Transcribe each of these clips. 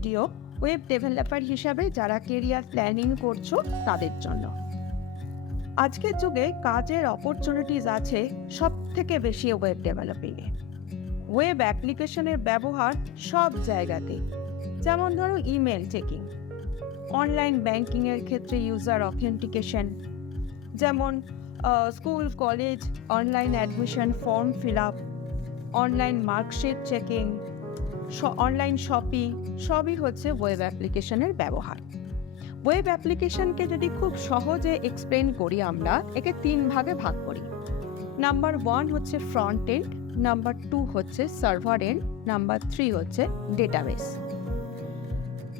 Video web developer হিসাবে যারা career planning করছো তাদের জন্য। আজকের যুগে কাজের অপরচুনিটিস আছে সব থেকে বেশি ওয়েব ডেভেলপিংয়ে। ওয়েব অ্যাপ্লিকেশনের ব্যবহার সব জায়গাতেই, যেমন ধরো ইমেল চেকিং, অনলাইন ব্যাংকিংয়ের ক্ষেত্রে ইউজার অথেন্টিকেশন, যেমন school college online admission form fill up, online marksheet checking, online shopping, সবই হচ্ছে ওয়েব অ্যাপ্লিকেশনের ব্যবহার। ওয়েব অ্যাপ্লিকেশনকে যদি খুব সহজে এক্সপ্লেন করি, আমরা একে 3 ভাগে ভাগ করি। নাম্বার 1 হচ্ছে ফ্রন্ট এন্ড, নাম্বার 2 হচ্ছে সার্ভার এন্ড, নাম্বার 3 হচ্ছে ডেটাবেস।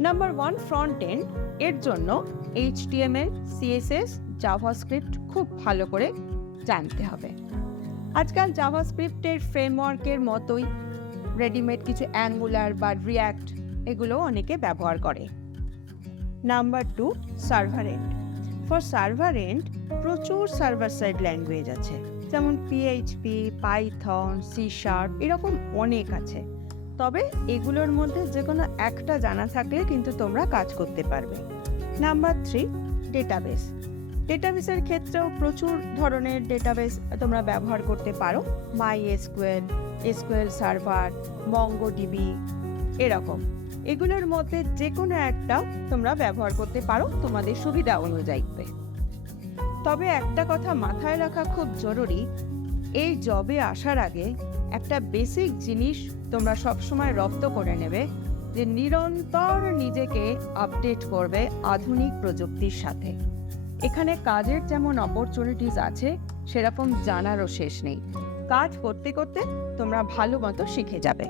নাম্বার 1 ফ্রন্ট এন্ড, এর জন্য HTML, CSS, জাভাস্ক্রিপ্ট খুব ভালো করে জানতে হবে। আজকাল জাভাস্ক্রিপ্টের ফ্রেমওয়ার্কের মতোই রেডিমেড কিছু অ্যাঙ্গুলার বা রিয়্যাক্ট এগুলো অনেকে ব্যবহার করে। Number 2 server end. For server end প্রচুর সার্ভার সাইড ল্যাঙ্গুয়েজ আছে, যেমন PHP, পাইথন, C# এরকম অনেক আছে। তবে এগুলোর মধ্যে যে কোনো একটা জানা থাকলে কিন্তু তোমরা কাজ করতে পারবে। Number 3 database. ডেটাবেসের ক্ষেত্রেও প্রচুর ধরনের ডেটাবেস তোমরা ব্যবহার করতে পারো। MY SQL, SQL Server, MONGO DB এরকম। এগুলোর মধ্যে যে কোনো একটা তোমরা ব্যবহার করতে পারো তোমাদের সুবিধা অনুযায়ী। তবে একটা কথা মাথায় রাখা খুব জরুরি, এই জবে আসার আগে একটা বেসিক জিনিস তোমরা সবসময় রপ্ত করে নেবে, যে নিরন্তর নিজেকে আপডেট করবে আধুনিক প্রযুক্তির সাথে। এখানে কাজের যেমন অপরচুনিটিস আছে, সেরকম জানারও শেষ নেই। কাজ করতে করতে তোমরা ভালো মতো শিখে যাবে।